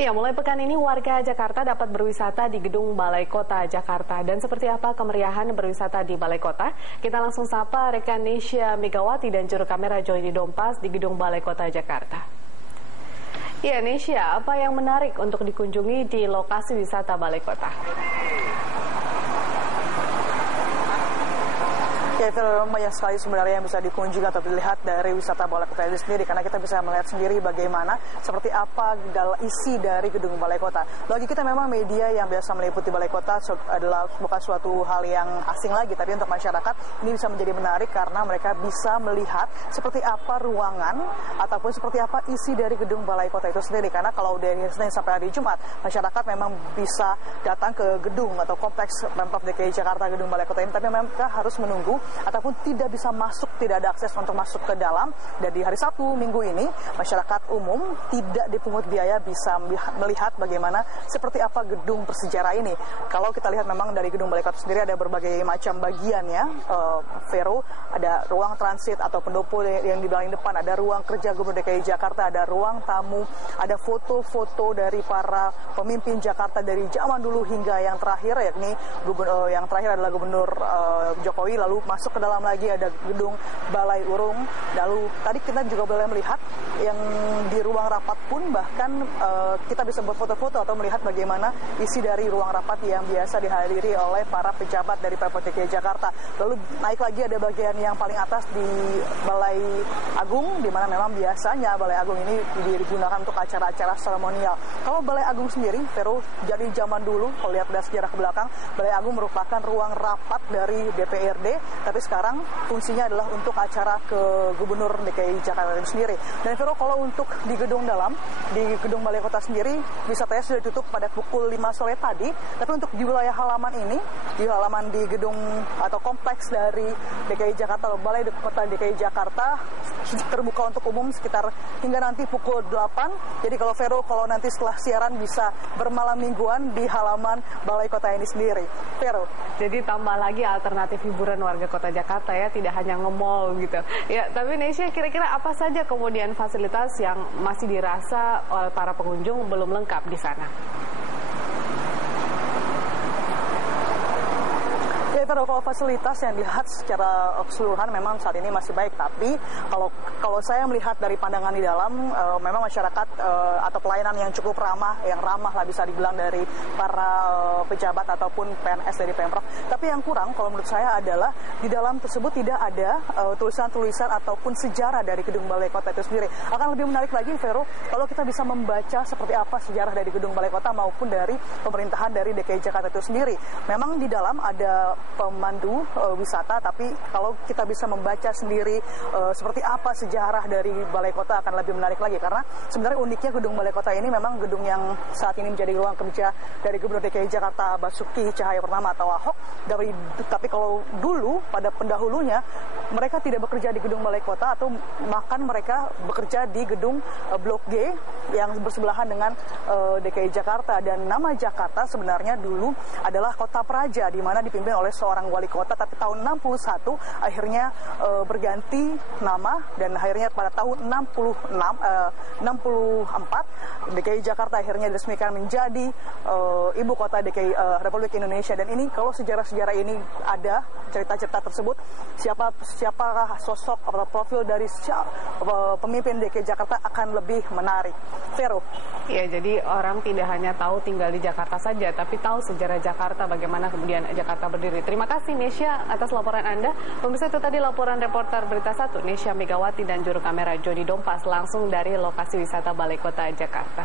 Ya, mulai pekan ini warga Jakarta dapat berwisata di Gedung Balai Kota Jakarta. Dan seperti apa kemeriahan berwisata di Balai Kota? Kita langsung sapa rekan Nesya Megawati dan juru kamera Joy Dompas di Gedung Balai Kota Jakarta. Ya, Nesya, apa yang menarik untuk dikunjungi di lokasi wisata Balai Kota? Ya, itu banyak sekali sebenarnya yang bisa dikunjungi atau dilihat dari wisata Balai Kota itu sendiri, karena kita bisa melihat sendiri bagaimana seperti apa isi dari gedung Balai Kota. Bagi kita memang media yang biasa meliputi Balai Kota adalah bukan suatu hal yang asing lagi, tapi untuk masyarakat ini bisa menjadi menarik karena mereka bisa melihat seperti apa ruangan ataupun seperti apa isi dari gedung Balai Kota itu sendiri. Karena kalau dari Senin sampai hari Jumat, masyarakat memang bisa datang ke gedung atau kompleks Pemprov DKI Jakarta gedung Balai Kota ini, tapi mereka harus menunggu ataupun tidak bisa masuk, tidak ada akses untuk masuk ke dalam. Dan di hari Sabtu minggu ini, masyarakat umum tidak dipungut biaya bisa melihat bagaimana seperti apa gedung bersejarah ini. Kalau kita lihat memang dari gedung Balai Kota sendiri ada berbagai macam bagian ya, Vero, ada ruang transit atau pendopo yang di paling depan, ada ruang kerja Gubernur DKI Jakarta, ada ruang tamu, ada foto-foto dari para pemimpin Jakarta dari zaman dulu hingga yang terakhir, yakni yang terakhir adalah Gubernur Jokowi. Lalu masuk ke dalam lagi ada gedung Balai Urung. Lalu tadi kita juga boleh melihat yang di ruang rapat pun bahkan kita bisa berfoto-foto atau melihat bagaimana isi dari ruang rapat yang biasa dihadiri oleh para pejabat dari Pemprov DKI Jakarta. Lalu naik lagi ada bagian yang paling atas di Balai Agung, di mana memang biasanya Balai Agung ini digunakan untuk acara-acara seremonial. Kalau Balai Agung sendiri, Vero, jadi zaman dulu kalau lihat dari sejarah ke belakang, Balai Agung merupakan ruang rapat dari DPRD, tapi sekarang fungsinya adalah untuk acara ke Gubernur DKI Jakarta itu sendiri. Dan Vero, kalau untuk di gedung dalam, di gedung Balai Kota sendiri, wisatanya sudah ditutup pada pukul 5 sore tadi, tapi untuk di wilayah halaman ini, di halaman di gedung atau kompleks dari DKI Jakarta, Balai Kota DKI Jakarta, terbuka untuk umum sekitar hingga nanti pukul 8. Jadi kalau Vero, kalau nanti setelah siaran bisa bermalam mingguan di halaman Balai Kota ini sendiri. Vero. Jadi tambah lagi alternatif hiburan warga Kota Jakarta ya, tidak hanya nge-mall gitu. Ya, tapi Nesya, kira-kira apa saja kemudian fasilitas yang masih dirasa oleh para pengunjung belum lengkap di sana? Kalau fasilitas yang dilihat secara keseluruhan memang saat ini masih baik, tapi kalau saya melihat dari pandangan di dalam, memang masyarakat atau pelayanan yang cukup ramah lah bisa dibilang dari para pejabat ataupun PNS dari Pemprov. Tapi yang kurang kalau menurut saya adalah di dalam tersebut tidak ada tulisan-tulisan ataupun sejarah dari gedung Balai Kota itu sendiri. Akan lebih menarik lagi, Vero, kalau kita bisa membaca seperti apa sejarah dari gedung Balai Kota maupun dari pemerintahan dari DKI Jakarta itu sendiri. Memang di dalam ada pemandu wisata, tapi kalau kita bisa membaca sendiri seperti apa sejarah dari Balai Kota akan lebih menarik lagi, karena sebenarnya uniknya gedung Balai Kota ini memang gedung yang saat ini menjadi ruang kerja dari Gubernur DKI Jakarta Basuki Cahayapurnama atau Ahok. Tapi kalau dulu pada pendahulunya mereka tidak bekerja di gedung Balai Kota, atau bahkan mereka bekerja di gedung Blok G yang bersebelahan dengan DKI Jakarta. Dan nama Jakarta sebenarnya dulu adalah Kota Praja, di mana dipimpin oleh seorang wali kota, tapi tahun 61 akhirnya berganti nama, dan akhirnya pada tahun 64 DKI Jakarta akhirnya diresmikan menjadi ibu kota DKI Republik Indonesia. Dan ini kalau sejarah-sejarah ini ada cerita-cerita tersebut, siapakah sosok atau profil dari pemimpin DKI Jakarta akan lebih menarik. Vero. Ya, jadi orang tidak hanya tahu tinggal di Jakarta saja, tapi tahu sejarah Jakarta, bagaimana kemudian Jakarta berdiri. Terima kasih Nesya atas laporan Anda. Pemirsa, itu tadi laporan reporter Berita 1 Nesya Megawati dan juru kamera Jody Dompas langsung dari lokasi wisata Balai Kota Jakarta.